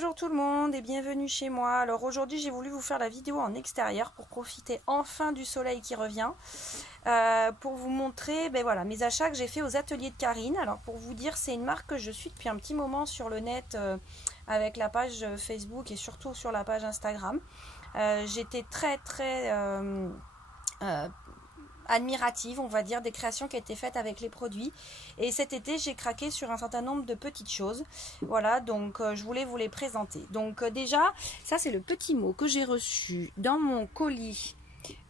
Bonjour tout le monde et bienvenue chez moi. Alors aujourd'hui j'ai voulu vous faire la vidéo en extérieur pour profiter enfin du soleil qui revient. Pour vous montrer voilà, mes achats que j'ai fait aux ateliers de Karine. Alors pour vous dire, c'est une marque que je suis depuis un petit moment sur le net avec la page Facebook et surtout sur la page Instagram. J'étais très admirative, on va dire, des créations qui étaient faites avec les produits. Et cet été, j'ai craqué sur un certain nombre de petites choses. Voilà, donc je voulais vous les présenter. Donc déjà, ça c'est le petit mot que j'ai reçu dans mon colis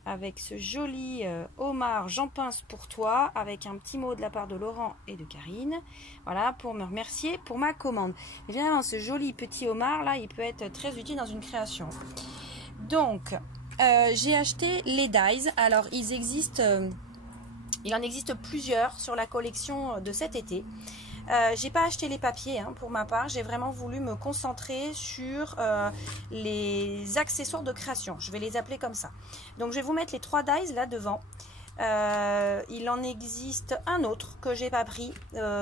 avec ce joli homard J'en pince pour toi, avec un petit mot de la part de Laurent et de Karine. Voilà, pour me remercier pour ma commande. Évidemment, ce joli petit homard là, il peut être très utile dans une création. Donc, j'ai acheté les dies. Alors il en existe plusieurs sur la collection de cet été. J'ai pas acheté les papiers pour ma part, j'ai vraiment voulu me concentrer sur les accessoires de création, je vais les appeler comme ça. Donc je vais vous mettre les 3 dies là devant. Il en existe un autre que j'ai pas pris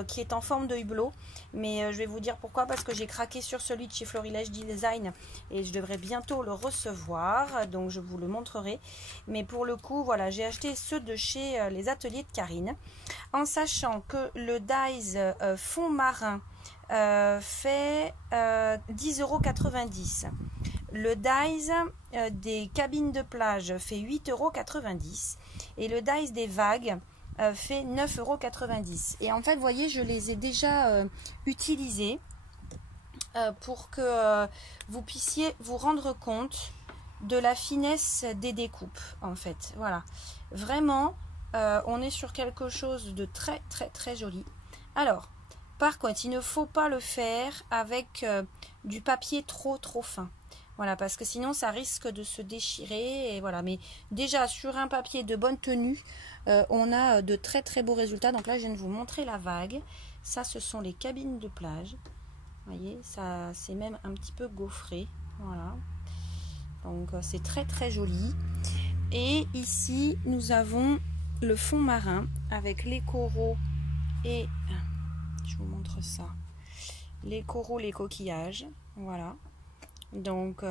qui est en forme de hublot, mais je vais vous dire pourquoi, parce que j'ai craqué sur celui de chez Florilège Design et je devrais bientôt le recevoir, donc je vous le montrerai. Mais pour le coup voilà, j'ai acheté ceux de chez les ateliers de Karine, en sachant que le dies fond marin fait 10,90 €. Le dies des cabines de plage fait 8,90 € et le dies des vagues fait 9,90 €. Et en fait, vous voyez, je les ai déjà utilisés pour que vous puissiez vous rendre compte de la finesse des découpes, en fait. Voilà, vraiment, on est sur quelque chose de très joli. Alors, par contre, il ne faut pas le faire avec du papier trop fin. Voilà, parce que sinon ça risque de se déchirer. Et voilà, mais déjà sur un papier de bonne tenue, on a de très beaux résultats. Donc là, je viens de vous montrer la vague. Ça, ce sont les cabines de plage. Vous voyez, ça c'est même un petit peu gaufré. Voilà. Donc c'est très joli. Et ici, nous avons le fond marin avec les coraux et je vous montre ça. Les coraux, les coquillages. Voilà. Donc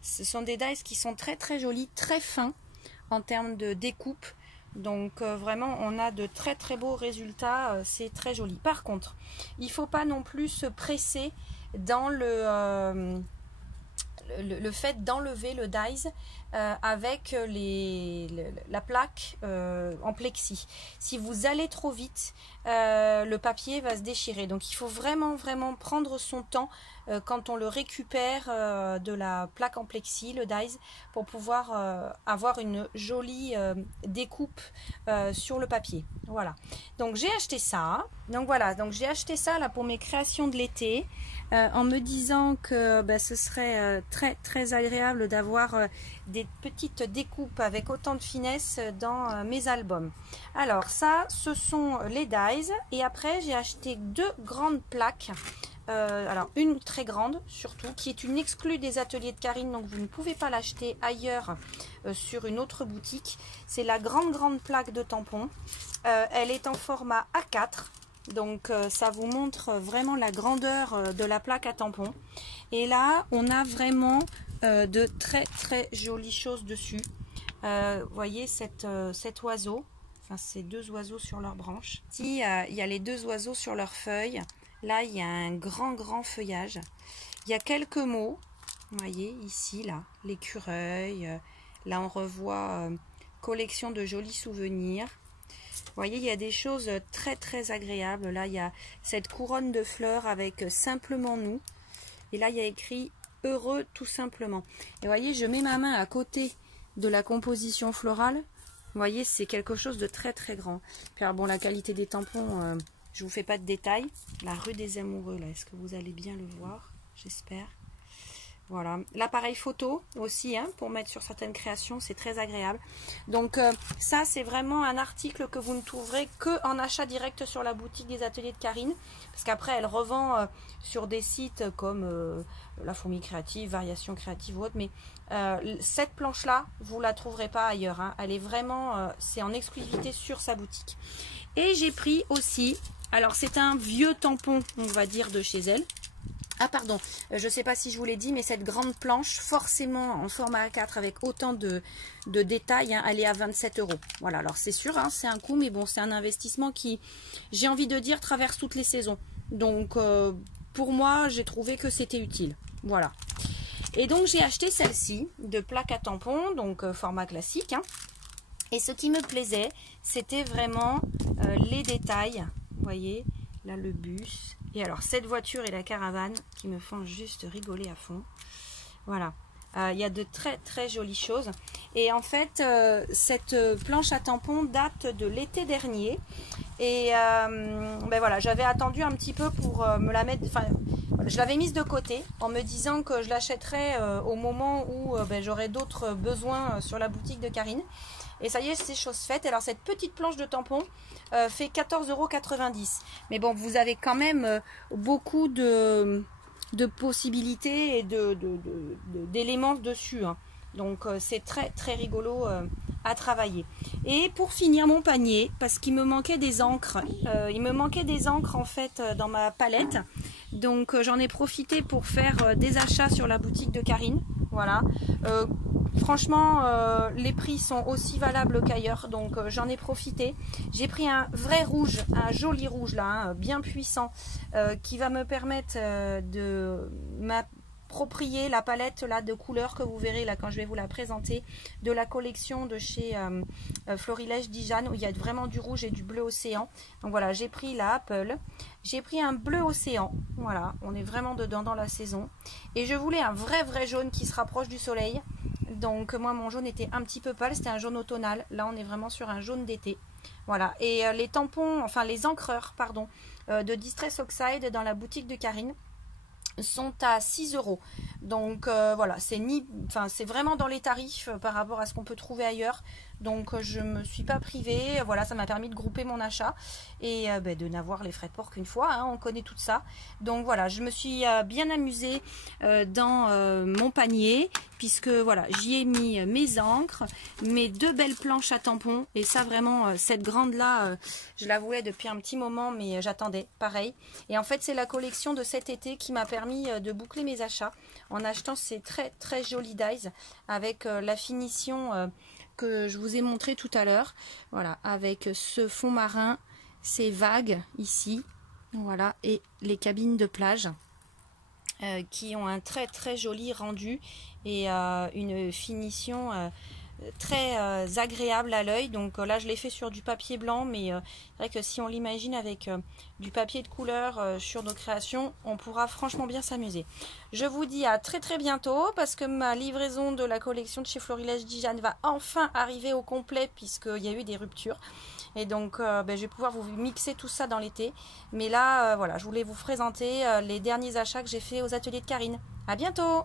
ce sont des dies qui sont très jolis, très fins en termes de découpe. Donc vraiment on a de très beaux résultats, c'est très joli. Par contre, il ne faut pas non plus se presser dans le fait d'enlever le dies avec la plaque en plexi. Si vous allez trop vite, le papier va se déchirer. Donc il faut vraiment prendre son temps quand on le récupère de la plaque en plexi, le dies, pour pouvoir avoir une jolie découpe sur le papier. Voilà. Donc j'ai acheté ça. Donc voilà, donc j'ai acheté ça là pour mes créations de l'été, en me disant que ce serait très agréable d'avoir des petites découpes avec autant de finesse dans mes albums. Alors ça, ce sont les dies. Et après, j'ai acheté 2 grandes plaques. Alors une très grande surtout, qui est une exclue des ateliers de Karine, donc vous ne pouvez pas l'acheter ailleurs sur une autre boutique. C'est la grande plaque de tampon. Elle est en format A4. Donc ça vous montre vraiment la grandeur de la plaque à tampon. Et là, on a vraiment de très jolies choses dessus. Vous voyez cet oiseau, enfin ces 2 oiseaux sur leurs branches. Ici, il y a les 2 oiseaux sur leurs feuilles. Là, il y a un grand feuillage. Il y a quelques mots. Vous voyez ici, là, l'écureuil. Là, on revoit collection de jolis souvenirs. Vous voyez, il y a des choses très agréables. Là, il y a cette couronne de fleurs avec simplement nous. Et là, il y a écrit heureux tout simplement. Et vous voyez, je mets ma main à côté de la composition florale. Vous voyez, c'est quelque chose de très grand. Puis alors, bon, la qualité des tampons, je vous fais pas de détails. La rue des amoureux, là, est-ce que vous allez bien le voir? J'espère. Voilà, l'appareil photo aussi pour mettre sur certaines créations, c'est très agréable. Donc ça, c'est vraiment un article que vous ne trouverez que en achat direct sur la boutique des ateliers de Karine, parce qu'après elle revend sur des sites comme La Fourmi Créative, Variation Créative ou autre, mais cette planche là vous la trouverez pas ailleurs, elle est vraiment c'est en exclusivité sur sa boutique. Et j'ai pris aussi, alors c'est un vieux tampon, on va dire, de chez elle. Ah pardon, je ne sais pas si je vous l'ai dit, mais cette grande planche, forcément en format A4 avec autant de détails, hein, elle est à 27 €. Voilà, alors c'est sûr, hein, c'est un coût, mais bon, c'est un investissement qui, j'ai envie de dire, traverse toutes les saisons. Donc pour moi, j'ai trouvé que c'était utile. Voilà. Et donc j'ai acheté celle-ci de plaque à tampons, donc format classique. Hein. Et ce qui me plaisait, c'était vraiment les détails. Vous voyez, là le bus. Et alors cette voiture et la caravane qui me font juste rigoler à fond. Voilà. Il y a de très très jolies choses. Et en fait, cette planche à tampons date de l'été dernier. Et ben voilà, j'avais attendu un petit peu pour me la mettre. Enfin, je l'avais mise de côté en me disant que je l'achèterais au moment où ben, j'aurais d'autres besoins sur la boutique de Karine. Et ça y est, c'est chose faite. Alors cette petite planche de tampons fait 14,90 €. Mais bon, vous avez quand même beaucoup de possibilités et d'éléments dessus. Hein. Donc c'est très très rigolo à travailler. Et pour finir mon panier, parce qu'il me manquait des encres. Il me manquait des encres en fait dans ma palette. Donc j'en ai profité pour faire des achats sur la boutique de Karine. Voilà. Franchement, les prix sont aussi valables qu'ailleurs, donc j'en ai profité. J'ai pris un vrai rouge, un joli rouge là, hein, bien puissant, qui va me permettre de m'approprier la palette là de couleurs que vous verrez là quand je vais vous la présenter, de la collection de chez Florilège Dijan, où il y a vraiment du rouge et du bleu océan. Donc voilà, j'ai pris la Apple, j'ai pris un bleu océan, voilà, on est vraiment dedans dans la saison. Et je voulais un vrai jaune qui se rapproche du soleil. Donc moi mon jaune était un petit peu pâle, c'était un jaune automnal. Là on est vraiment sur un jaune d'été. Voilà. Et les tampons, enfin les encreurs, pardon, de Distress Oxide dans la boutique de Karine sont à 6 €. Donc voilà, c'est vraiment dans les tarifs par rapport à ce qu'on peut trouver ailleurs. Donc je me suis pas privée. Voilà, ça m'a permis de grouper mon achat et de n'avoir les frais de port qu'une fois, hein, on connaît tout ça. Donc voilà, je me suis bien amusée dans mon panier, puisque voilà, j'y ai mis mes encres, mes deux belles planches à tampons. Et ça vraiment, cette grande là, je la voulais depuis un petit moment, mais j'attendais, pareil. Et en fait c'est la collection de cet été qui m'a permis de boucler mes achats en achetant ces très très jolis dies avec la finition que je vous ai montré tout à l'heure. Voilà, avec ce fond marin, ces vagues ici, voilà, et les cabines de plage qui ont un très très joli rendu et une finition très agréable à l'œil. Donc là je l'ai fait sur du papier blanc, mais c'est vrai que si on l'imagine avec du papier de couleur sur nos créations, on pourra franchement bien s'amuser. Je vous dis à très très bientôt, parce que ma livraison de la collection de chez Florilège Dijan va enfin arriver au complet, puisqu'il y a eu des ruptures. Et donc je vais pouvoir vous mixer tout ça dans l'été. Mais là voilà, je voulais vous présenter les derniers achats que j'ai fait aux ateliers de Karine. À bientôt!